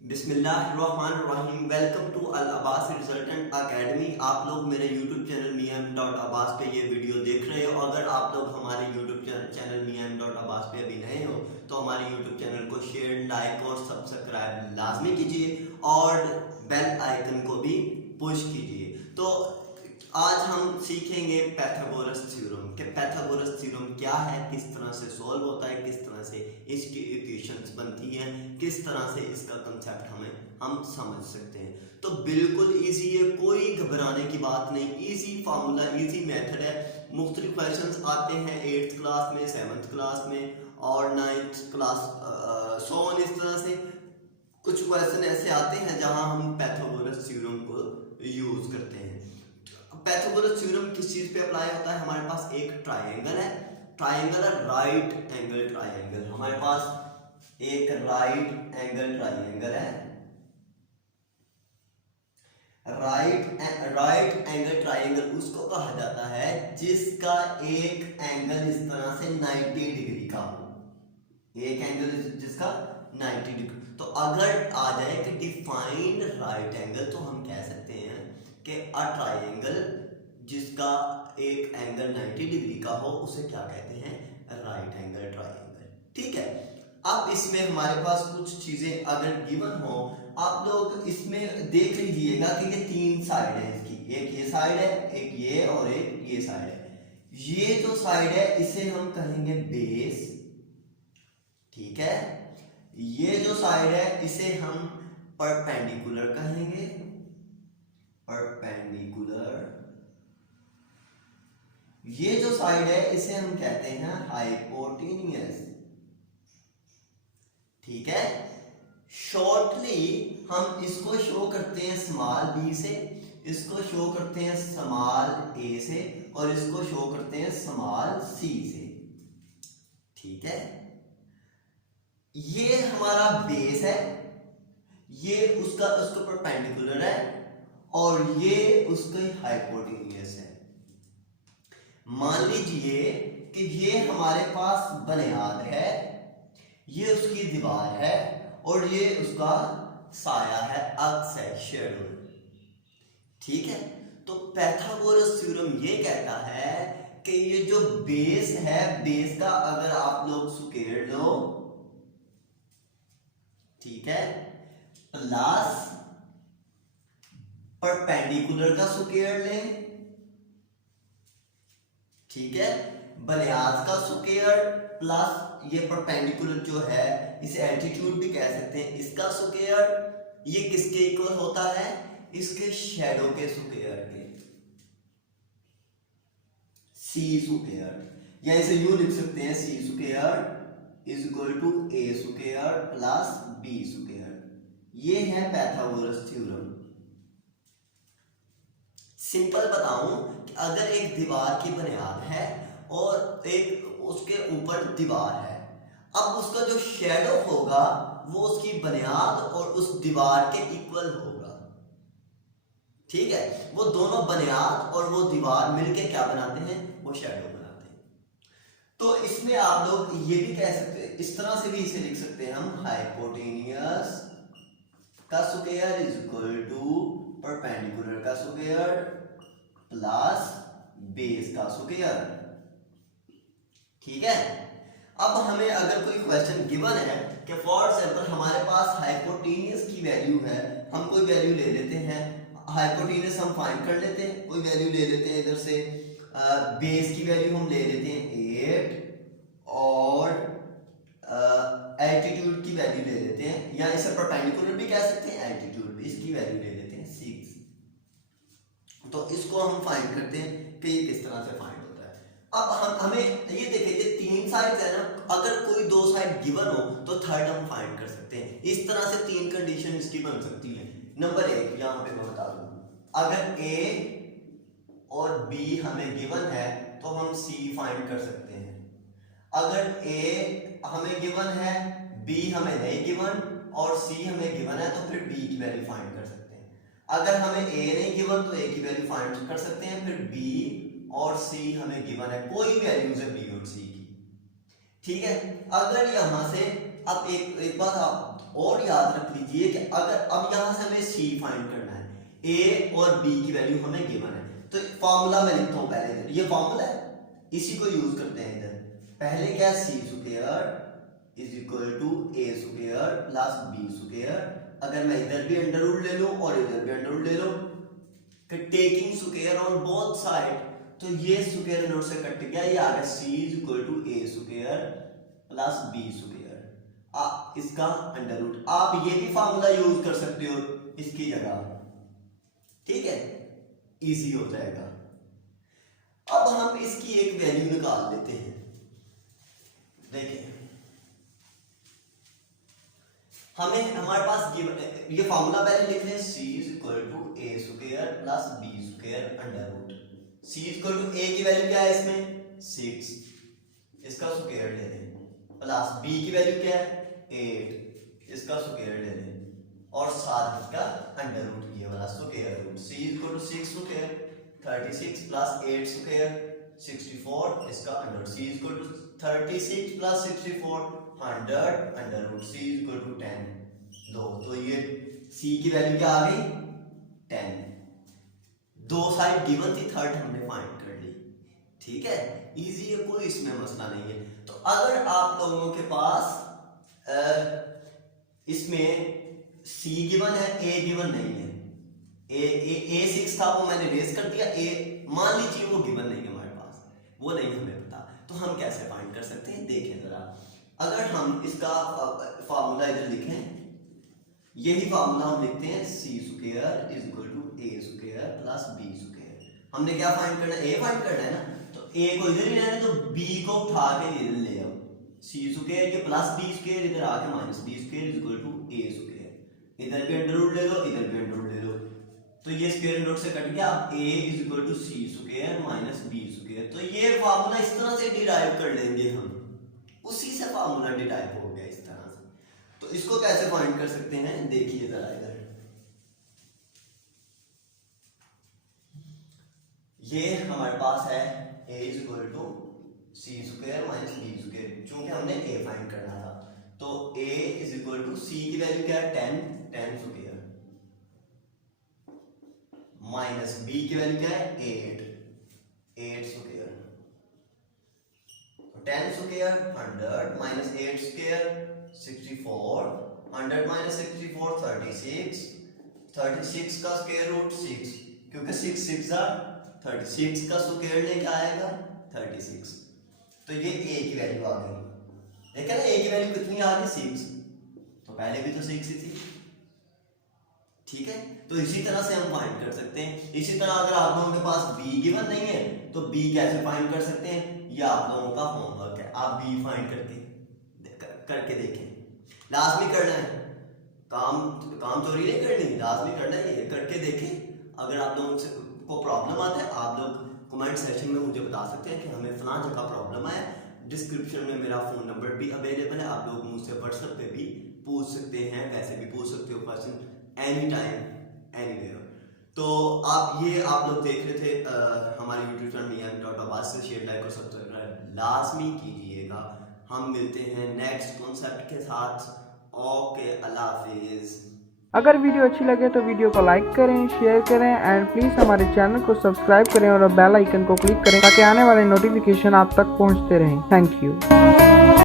बिस्मिल्लाहिर्रहमानिर्रहीम। Welcome to Al Abbas resultant academy. आप लोग मेरे यूट्यूब चैनल मियां.अब्बास पे ये वीडियो देख रहे हो। अगर आप लोग हमारे यूट्यूब चैनल मियां.अब्बास पे अभी नए हो तो हमारे यूट्यूब चैनल को शेयर, लाइक और सब्सक्राइब लाजमी कीजिए और बेल आइकन को भी पुश कीजिए। तो आज हम सीखेंगे पाइथागोरस थ्योरम कि पाइथागोरस थ्योरम क्या है, किस तरह से सॉल्व होता है, किस तरह से इसकी इक्वेशंस बनती हैं, किस तरह से इसका कंसेप्ट हम समझ सकते हैं। तो बिल्कुल इजी है, कोई घबराने की बात नहीं। इजी फार्मूला, इजी मेथड है। मुख्तलिफ क्वेश्चंस आते हैं 8th क्लास में, 7th क्लास में और 9th क्लास सो ऑन। इस तरह से कुछ क्वेश्चन ऐसे आते हैं जहां हम पाइथागोरस थ्योरम को यूज करते हैं। पाइथागोरस थ्योरम किस चीज पे अप्लाई होता है? हमारे पास एक ट्राइंगल है, राइट एंगल ट्राइंगल। हमारे पास एक राइट एंगल ट्राइंगल है। राइट एंगल ट्राइंगल उसको कहा जाता है जिसका एक एंगल इस तरह से 90 डिग्री का हो। एक एंगल जिसका 90 डिग्री। तो अगर आ जाए कि डिफाइंड राइट एंगल, तो हम कह सकते हैं कि अ ट्राइंगल जिसका एक एंगल 90 डिग्री का हो उसे क्या कहते हैं? Right angle triangle. ठीक है। अब इसमें हमारे पास कुछ चीजें अगर गिवन हो, आप लोग इसमें देख लीजिएगा कि ये तीन साइड है इसकी। एक ये साइड है, एक ये और एक ये साइड है। ये जो साइड है इसे हम कहेंगे बेस। ठीक है। ये जो साइड है इसे हम परपेंडिकुलर कहेंगे, परपेंडिकुलर। ये जो साइड है इसे हम कहते हैं हाइपोटेन्यूस। ठीक है। शॉर्टली हम इसको शो करते हैं स्मॉल बी से, इसको शो करते हैं स्मॉल ए से और इसको शो करते हैं स्मॉल सी से। ठीक है। ये हमारा बेस है, ये उसका परपेंडिकुलर है और ये उसका हाइपोटेन्यूस है। मान लीजिए कि ये हमारे पास बुनियाद है, ये उसकी दीवार है और ये उसका साया है, अक्स है, शेडो। ठीक है। तो पाइथागोरस थ्योरम ये कहता है कि ये जो बेस है, बेस का अगर आप लोग स्क्वायर लो, ठीक है, प्लस परपेंडिकुलर का स्क्वायर लें, ठीक है, बुनियाद का स्क्वायर प्लस ये परपेंडिकुलर जो है इसे एल्टीट्यूड भी कह सकते हैं, इसका स्क्वायर, ये किसके इक्वल होता है? इसके शैडो के स्क्वायर के, सी स्क्वायर। या इसे यूं लिख सकते हैं C square is equal to A square plus B square. ये है पाइथागोरस थ्योरम। सिंपल बताऊं कि अगर एक दीवार की बुनियाद है और एक उसके ऊपर दीवार है, अब उसका जो शैडो होगा वो उसकी बुनियाद और उस दीवार के इक्वल होगा। ठीक है। वो दोनों बुनियाद और वो दीवार मिलके क्या बनाते हैं? वो शैडो बनाते हैं। तो इसमें आप लोग ये भी कह सकते हैं, इस तरह से भी इसे लिख सकते हैं हम, हाइपोटेन्यूस का square is equal to perpendicular का स्क्वायर प्लस बेस का स्क्वायर। ठीक है। अब हमें अगर कोई क्वेश्चन गिवन है कि फॉर एग्जांपल हमारे पास हाइपोटेन्यूस की वैल्यू है, हम कोई वैल्यू ले लेते हैं, हाइपोटेन्यूस हम फाइंड कर लेते हैं, कोई वैल्यू ले लेते हैं इधर से, बेस की वैल्यू हम ले लेते हैं 8 और एल्टीट्यूड की वैल्यू ले लेते हैं, या इसे परपेंडिकुलर भी कह सकते हैं, एल्टीट्यूड भी, इसकी वैल्यू ले लेते हैं 6। तो इसको हम फाइंड करते हैं कि ये किस तरह से फाइंड होता है। अब हमें ये देखिए तीन साइड है ना, अगर कोई दो साइड गिवन हो तो थर्ड हम फाइंड कर सकते हैं। इस तरह से तीन कंडीशन इसकी बन सकती है। नंबर 1 यहां पे मैं बता दूं, अगर ए और बी हमें गिवन है तो हम सी फाइंड कर सकते हैं। अगर ए हमें गिवन है, बी हमें नहीं गिवन और सी हमें गिवन है, तो फिर बी की वैल्यू फाइंड कर सकते हैं। अगर हमें ए नहीं गिवन तो ए की वैल्यू फाइंड कर सकते हैं, फिर बी और सी हमें गिवन है, कोई वैल्यूज है बी और सी की। ठीक है, अगर यहां से अब एक बात आप और याद रख लीजिए कि अगर अब यहां से हमें सी फाइंड करना है, ए और बी की वैल्यू हमें गिवन है, तो फॉर्मूला मैं लिखता हूं पहले इधर, ये फॉर्मूला है, इसी को यूज करते हैं इधर। पहले क्या, C square is equal to A square plus B square. अगर मैं इधर भी अंडर रूट ले लूं और इधर भी अंडर रूट ले लूं, taking square on both side, तो ये स्क्वायर नोट से कट गया, ये आ गया C is equal to A square plus B square, इसका अंडर रूट। आप ये भी फार्मूला यूज कर सकते हो इसकी जगह, ठीक है, इजी हो जाएगा। अब हम इसकी एक वैल्यू निकाल लेते हैं। देखिए हमें हमारे पास ये फार्मूला पहले लिख लें, C is equal to A square plus B square under root. C is equal to a की वैल्यू क्या है इसमें 6, इसका स्क्वायर ले लें, प्लस बी की वैल्यू क्या है 8, इसका स्क्वायर ले लें, और साथ इसका अंडर रूट, ये वाला square root. C is equal to 6 square 36 plus 8 square 64, इसका under root. C is equal to 36 plus 64 100 under root. C is equal to 10 2, तो ये सी की वैल्यू क्या आ गई 10। दो साइड गिवन थी, थर्ड हमने फाइंड कर ली। ठीक है, इजी है, कोई इसमें मसला नहीं है। तो अगर आप लोगों के पास इसमें सी गिवन है, ए गिवन नहीं है, ए 6 था वो मैंने रेस कर दिया, ए मान लीजिए वो गिवन नहीं है हमारे पास, वो नहीं हमें पता, तो हम कैसे फाइंड कर सकते हैं देखें जरा। अगर हम इसका फार्मूला इधर लिखें, यही फार्मूला हम लिखते हैं, C square is equal to A square plus B square. हमने क्या फाइंड करना है, ए फाइंड करना है ना, तो ए को इधर ही रहने, तो बी को उठा के इधर ले आओ, सी स्क्वायर के प्लस बी स्क्वायर इधर आके minus B square is equal to A square. इधर भी अंडर रूट ले लो, इधर भी अंडर रूट ले लो, तो ये स्क्वायर रूट से कट गया। अब a is equal to C square minus B square. तो ये फार्मूला इस तरह से डिराइव कर लेंगे हम, उसी से फार्मूला डिराइव हो गया इस तरह से। तो इसको कैसे फाइंड कर सकते हैं देखिए जरा इधर, ये हमारे पास है a is equal to C square minus B square, चूंकि हमने a फाइंड करना था, तो a is equal to C की वैल्यू क्या है 10 स्क्वायर माइनस बी की वैल्यू क्या है 8 square, 10 square 100 minus 8 square 64, 100 minus 64 36 का स्क्वायर रूट 6, क्योंकि 6 6 36 का स्क्वायर लेके आएगा 36, तो ये a की वैल्यू आ गई। देखा ना a की वैल्यू कितनी आ गई 6, तो पहले भी तो 6 ही थी। ठीक है, तो इसी तरह से हम फाइंड कर सकते हैं। इसी तरह अगर आप लोगों के पास b गिवन नहीं है तो b कैसे फाइंड कर सकते हैं, ये आप लोगों का होमवर्क है, आप b फाइंड करके देखें, लाजमी करना है, काम चोरी नहीं करनी, लाजमी करना है, ये करके देखें। अगर आप लोगों को प्रॉब्लम आता है, आप लोग कमेंट सेक्शन में मुझे बता सकते हैं कि हमें फलां जगह प्रॉब्लम आया। डिस्क्रिप्शन में मेरा फ़ोन नंबर भी अवेलेबल है, आप लोग मुझसे व्हाट्सएप पे भी पूछ सकते हैं, वैसे भी पूछ सकते हो क्वेश्चन एनी टाइम एनीवेयर। तो आप लोग देख रहे थे हमारे यूट्यूब चैनल मियां.अब्बास से, शेयर लाइक और सब्सक्राइब लाजमी कीजिएगा। हम मिलते हैं नेक्स्ट कॉन्सेप्ट के साथ। ओके, अल्लाह हाफिज़। अगर वीडियो अच्छी लगे तो वीडियो को लाइक करें, शेयर करें एंड प्लीज़ हमारे चैनल को सब्सक्राइब करें और बेल आइकन को क्लिक करें ताकि आने वाले नोटिफिकेशन आप तक पहुंचते रहें। Thank you.